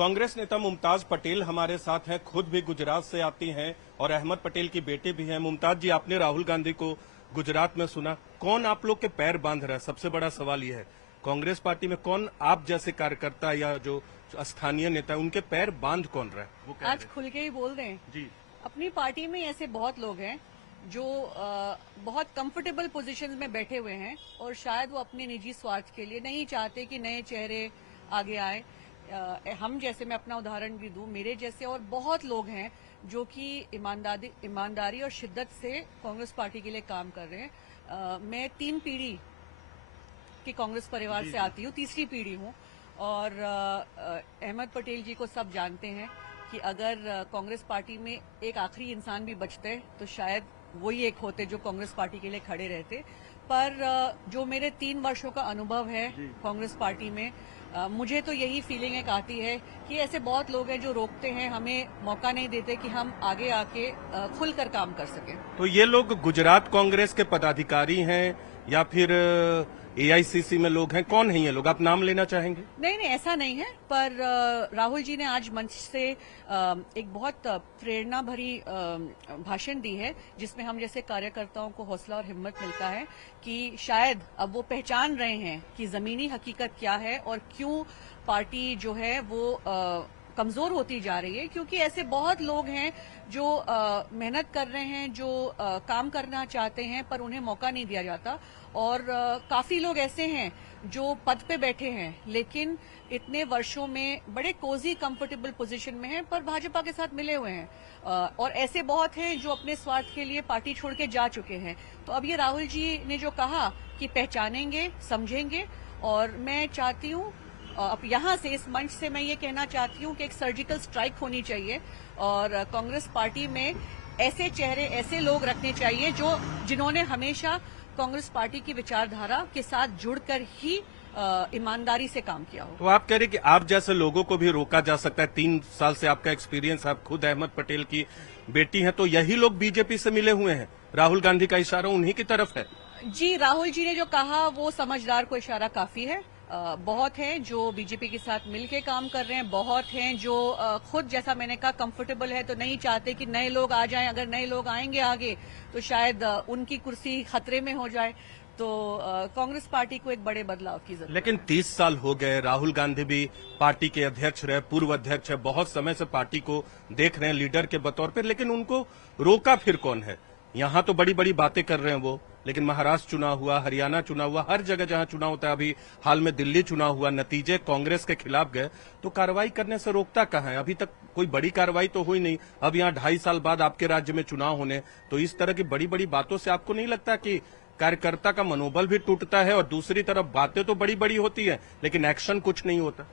कांग्रेस नेता मुमताज पटेल हमारे साथ हैं, खुद भी गुजरात से आती हैं और अहमद पटेल की बेटी भी हैं। मुमताज जी, आपने राहुल गांधी को गुजरात में सुना, कौन आप लोग के पैर बांध रहा है? सबसे बड़ा सवाल यह है, कांग्रेस पार्टी में कौन आप जैसे कार्यकर्ता या जो स्थानीय नेता है उनके पैर बांध कौन रहा है? वो आज खुल के ही बोल दें जी। अपनी पार्टी में ऐसे बहुत लोग हैं जो बहुत कंफर्टेबल पोजीशंस में बैठे हुए हैं और शायद वो अपने निजी स्वार्थ के लिए नहीं चाहते कि नए चेहरे आगे आए। हम जैसे, मैं अपना उदाहरण भी दूं, मेरे जैसे और बहुत लोग हैं जो कि ईमानदारी और शिद्दत से कांग्रेस पार्टी के लिए काम कर रहे हैं। मैं 3 पीढ़ी के कांग्रेस परिवार से आती हूँ, तीसरी पीढ़ी हूँ और अहमद पटेल जी को सब जानते हैं कि अगर कांग्रेस पार्टी में एक आखिरी इंसान भी बचते तो शायद वही एक होते जो कांग्रेस पार्टी के लिए खड़े रहते। पर जो मेरे 3 वर्षों का अनुभव है कांग्रेस पार्टी में, मुझे तो यही फीलिंग एक आती है कि ऐसे बहुत लोग हैं जो रोकते हैं, हमें मौका नहीं देते कि हम आगे आके खुलकर काम कर सकें। तो ये लोग गुजरात कांग्रेस के पदाधिकारी हैं या फिर एआईसीसी में लोग हैं? कौन है ये लोग, आप नाम लेना चाहेंगे? नहीं, ऐसा नहीं है, पर राहुल जी ने आज मंच से एक बहुत प्रेरणा भरी भाषण दी है जिसमें हम जैसे कार्यकर्ताओं को हौसला और हिम्मत मिलता है कि शायद अब वो पहचान रहे हैं कि जमीनी हकीकत क्या है और क्यों पार्टी जो है वो कमजोर होती जा रही है। क्योंकि ऐसे बहुत लोग हैं जो मेहनत कर रहे हैं, जो काम करना चाहते हैं, पर उन्हें मौका नहीं दिया जाता। और काफी लोग ऐसे हैं जो पद पे बैठे हैं लेकिन इतने वर्षों में बड़े कोजी कंफर्टेबल पोजीशन में हैं, पर भाजपा के साथ मिले हुए हैं। और ऐसे बहुत हैं जो अपने स्वार्थ के लिए पार्टी छोड़ के जा चुके हैं। तो अब ये राहुल जी ने जो कहा कि पहचानेंगे, समझेंगे, और मैं चाहती हूँ अब यहाँ से, इस मंच से मैं ये कहना चाहती हूँ कि एक सर्जिकल स्ट्राइक होनी चाहिए और कांग्रेस पार्टी में ऐसे चेहरे, ऐसे लोग रखने चाहिए जो जिन्होंने हमेशा कांग्रेस पार्टी की विचारधारा के साथ जुड़कर ही ईमानदारी से काम किया हो। तो आप कह रहे कि आप जैसे लोगों को भी रोका जा सकता है? 3 साल से आपका एक्सपीरियंस, आप खुद अहमद पटेल की बेटी हैं, तो यही लोग बीजेपी से मिले हुए हैं, राहुल गांधी का इशारा उन्हीं की तरफ है। जी, राहुल जी ने जो कहा वो समझदार को इशारा काफी है। बहुत हैं जो बीजेपी के साथ मिलके काम कर रहे हैं, बहुत हैं जो खुद, जैसा मैंने कहा, कंफर्टेबल है तो नहीं चाहते कि नए लोग आ जाएं। अगर नए लोग आएंगे आगे तो शायद उनकी कुर्सी खतरे में हो जाए। तो कांग्रेस पार्टी को एक बड़े बदलाव की जरूरत है। लेकिन 30 साल हो गए, राहुल गांधी भी पार्टी के अध्यक्ष रहे, पूर्व अध्यक्ष है, बहुत समय से पार्टी को देख रहे हैं लीडर के बतौर पर, लेकिन उनको रोका फिर कौन है? यहाँ तो बड़ी बड़ी बातें कर रहे हैं वो, लेकिन महाराष्ट्र चुनाव हुआ, हरियाणा चुनाव हुआ, हर जगह जहां चुनाव होता है, अभी हाल में दिल्ली चुनाव हुआ, नतीजे कांग्रेस के खिलाफ गए, तो कार्रवाई करने से रोकता कहां है? अभी तक कोई बड़ी कार्रवाई तो हुई नहीं। अब यहाँ 2.5 साल बाद आपके राज्य में चुनाव होने, तो इस तरह की बड़ी बड़ी बातों से आपको नहीं लगता कि कार्यकर्ता का मनोबल भी टूटता है? और दूसरी तरफ बातें तो बड़ी बड़ी होती है लेकिन एक्शन कुछ नहीं होता।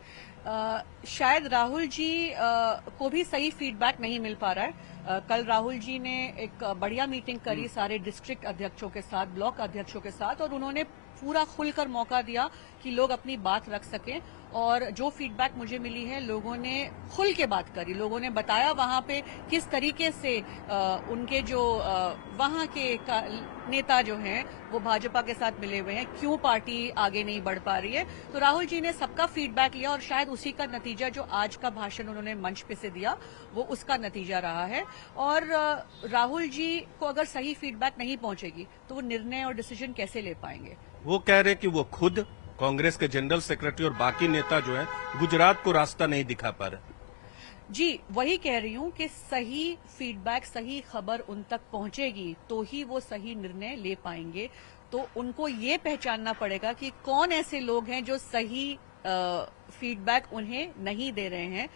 शायद राहुल जी को भी सही फीडबैक नहीं मिल पा रहा है। कल राहुल जी ने एक बढ़िया मीटिंग करी सारे डिस्ट्रिक्ट अध्यक्षों के साथ, ब्लॉक अध्यक्षों के साथ, और उन्होंने पूरा खुलकर मौका दिया कि लोग अपनी बात रख सकें। और जो फीडबैक मुझे मिली है, लोगों ने खुल के बात करी, लोगों ने बताया वहां पे किस तरीके से उनके जो वहां के नेता जो हैं वो भाजपा के साथ मिले हुए हैं, क्यों पार्टी आगे नहीं बढ़ पा रही है। तो राहुल जी ने सबका फीडबैक लिया और शायद उसी का नतीजा, जो आज का भाषण उन्होंने मंच पे से दिया, वो उसका नतीजा रहा है। और राहुल जी को अगर सही फीडबैक नहीं पहुंचेगी तो वो निर्णय और डिसीजन कैसे ले पाएंगे? वो कह रहे कि वो खुद, कांग्रेस के जनरल सेक्रेटरी और बाकी नेता जो है गुजरात को रास्ता नहीं दिखा पा रहे। जी, वही कह रही हूँ कि सही फीडबैक, सही खबर उन तक पहुंचेगी तो ही वो सही निर्णय ले पाएंगे। तो उनको ये पहचानना पड़ेगा कि कौन ऐसे लोग हैं जो सही फीडबैक उन्हें नहीं दे रहे हैं।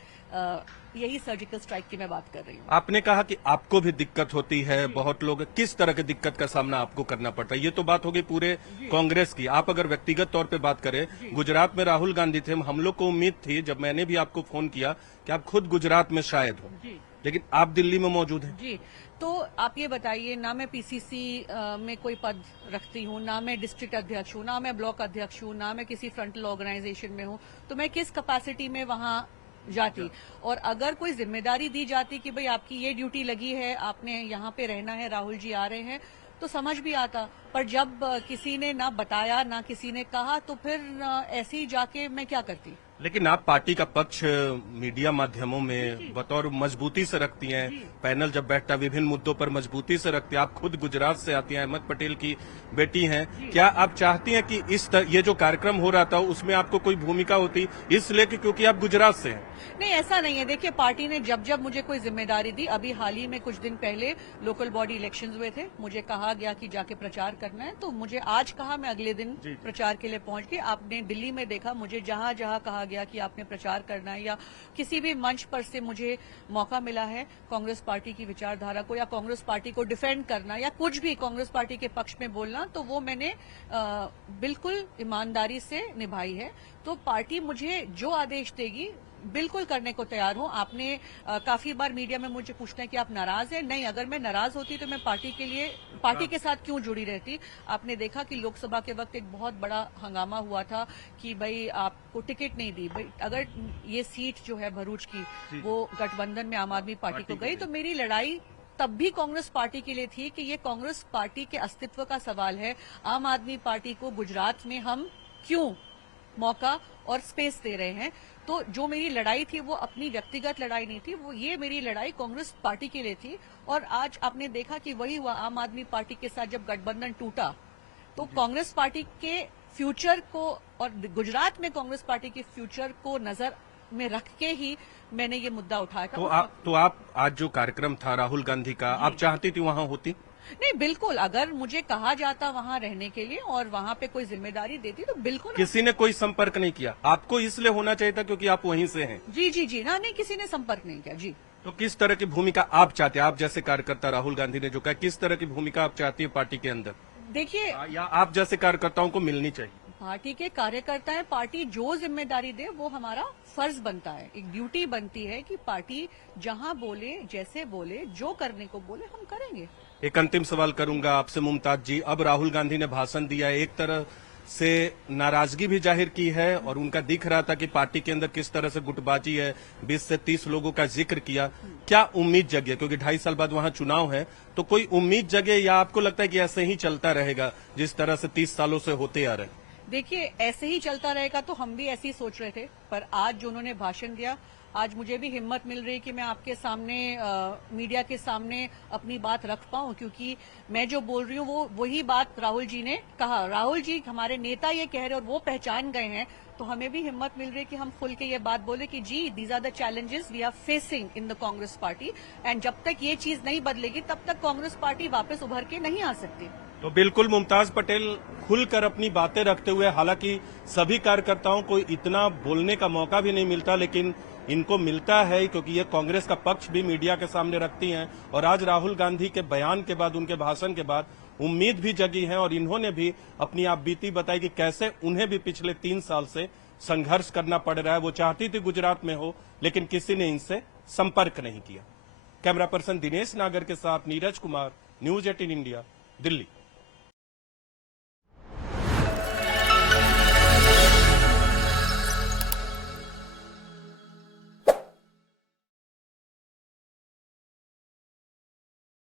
यही सर्जिकल स्ट्राइक की मैं बात कर रही हूँ। आपने कहा कि आपको भी दिक्कत होती है, बहुत लोग, किस तरह की दिक्कत का सामना आपको करना पड़ता है? ये तो बात हो गई पूरे कांग्रेस की। आप अगर व्यक्तिगत तौर पे बात करें, गुजरात में राहुल गांधी थे, हम लोग को उम्मीद थी, जब मैंने भी आपको फोन किया, कि आप खुद गुजरात में शायद हो, लेकिन आप दिल्ली में मौजूद हैं। जी, तो आप ये बताइए, ना मैं पीसीसी में कोई पद रखती हूँ, ना मैं डिस्ट्रिक्ट अध्यक्ष हूँ, ना मैं ब्लॉक अध्यक्ष हूँ, ना मैं किसी फ्रंटल ऑर्गेनाइजेशन में हूँ, तो मैं किस कैपेसिटी में वहाँ जाती? और अगर कोई जिम्मेदारी दी जाती कि भाई आपकी ये ड्यूटी लगी है, आपने यहाँ पे रहना है, राहुल जी आ रहे हैं, तो समझ भी आता। पर जब किसी ने ना बताया, ना किसी ने कहा, तो फिर ऐसे ही जाके मैं क्या करती? लेकिन आप पार्टी का पक्ष मीडिया माध्यमों में बतौर मजबूती से रखती हैं। पैनल जब बैठता है विभिन्न मुद्दों पर मजबूती से रखती हैं। आप खुद गुजरात से आती हैं, अहमद पटेल की बेटी हैं। क्या आप चाहती हैं कि ये जो कार्यक्रम हो रहा था उसमें आपको कोई भूमिका होती, इसलिए कि क्योंकि आप गुजरात से हैं? नहीं, ऐसा नहीं है। देखिए, पार्टी ने जब जब मुझे कोई जिम्मेदारी दी, अभी हाल ही में कुछ दिन पहले लोकल बॉडी इलेक्शंस हुए थे, मुझे कहा गया कि जाके प्रचार करना है, तो मुझे आज कहा, मैं अगले दिन प्रचार के लिए पहुंच गई। आपने दिल्ली में देखा, मुझे जहां जहां कहा गया कि आपने प्रचार करना है या किसी भी मंच पर से मुझे मौका मिला है कांग्रेस पार्टी की विचारधारा को या कांग्रेस पार्टी को डिफेंड करना या कुछ भी कांग्रेस पार्टी के पक्ष में बोलना, तो वो मैंने बिल्कुल ईमानदारी से निभाई है। तो पार्टी मुझे जो आदेश देगी बिल्कुल करने को तैयार हूं। आपने काफी बार मीडिया में मुझे पूछना है कि आप नाराज हैं। नहीं, अगर मैं नाराज होती तो मैं पार्टी के साथ क्यों जुड़ी रहती। आपने देखा कि लोकसभा के वक्त एक बहुत बड़ा हंगामा हुआ था कि भाई आपको टिकट नहीं दी। भाई अगर ये सीट जो है भरूच की वो गठबंधन में आम आदमी पार्टी को गई, तो मेरी लड़ाई तब भी कांग्रेस पार्टी के लिए थी कि ये कांग्रेस पार्टी के अस्तित्व का सवाल है। आम आदमी पार्टी को गुजरात में हम क्यों मौका और स्पेस दे रहे हैं। तो जो मेरी लड़ाई थी वो अपनी व्यक्तिगत लड़ाई नहीं थी, वो ये मेरी लड़ाई कांग्रेस पार्टी के लिए थी। और आज आपने देखा कि वही हुआ, आम आदमी पार्टी के साथ जब गठबंधन टूटा तो कांग्रेस पार्टी के फ्यूचर को और गुजरात में कांग्रेस पार्टी के फ्यूचर को नजर में रख के ही मैंने ये मुद्दा उठाया था। तो आप आज जो कार्यक्रम था राहुल गांधी का, आप चाहती थी वहां होती? नहीं, बिल्कुल। अगर मुझे कहा जाता वहां रहने के लिए और वहां पे कोई जिम्मेदारी देती तो बिल्कुल। किसी ने कोई संपर्क नहीं किया? आपको इसलिए होना चाहिए था क्योंकि आप वहीं से हैं? जी ना, नहीं, किसी ने संपर्क नहीं किया जी। तो किस तरह की भूमिका आप चाहते हैं? आप जैसे कार्यकर्ता, राहुल गांधी ने जो कहा, किस तरह की भूमिका आप चाहती है पार्टी के अंदर? देखिए, या आप जैसे कार्यकर्ताओं को मिलनी चाहिए? पार्टी के कार्यकर्ता है, पार्टी जो जिम्मेदारी दे वो हमारा फर्ज बनता है, एक ड्यूटी बनती है कि पार्टी जहां बोले, जैसे बोले, जो करने को बोले हम करेंगे। एक अंतिम सवाल करूंगा आपसे मुमताज जी। अब राहुल गांधी ने भाषण दिया, एक तरह से नाराजगी भी जाहिर की है और उनका दिख रहा था कि पार्टी के अंदर किस तरह से गुटबाजी है। 20 से 30 लोगों का जिक्र किया। क्या उम्मीद जगे, क्योंकि 2.5 साल बाद वहां चुनाव है, तो कोई उम्मीद जगे या आपको लगता है कि ऐसे ही चलता रहेगा जिस तरह से 30 सालों से होते आ रहे? देखिए, ऐसे ही चलता रहेगा तो हम भी ऐसे ही सोच रहे थे, पर आज जो उन्होंने भाषण दिया, आज मुझे भी हिम्मत मिल रही कि मैं आपके सामने मीडिया के सामने अपनी बात रख पाऊं, क्योंकि मैं जो बोल रही हूं वो वही बात राहुल जी ने कहा। राहुल जी हमारे नेता ये कह रहे और वो पहचान गए हैं, तो हमें भी हिम्मत मिल रही है कि हम खुल के ये बात बोले कि जी, these are the challenges we are facing in the Congress party, and जब तक ये चीज नहीं बदलेगी तब तक कांग्रेस पार्टी वापस उभर के नहीं आ सकती। तो बिल्कुल मुमताज पटेल खुलकर अपनी बातें रखते हुए, हालांकि सभी कार्यकर्ताओं को इतना बोलने का मौका भी नहीं मिलता, लेकिन इनको मिलता है क्योंकि ये कांग्रेस का पक्ष भी मीडिया के सामने रखती हैं। और आज राहुल गांधी के बयान के बाद, उनके भाषण के बाद उम्मीद भी जगी है और इन्होंने भी अपनी आप बीती बताई कि कैसे उन्हें भी पिछले 3 साल से संघर्ष करना पड़ रहा है। वो चाहती थी गुजरात में हो, लेकिन किसी ने इनसे संपर्क नहीं किया। कैमरा पर्सन दिनेश नागर के साथ नीरज कुमार, न्यूज 18 इंडिया, दिल्ली।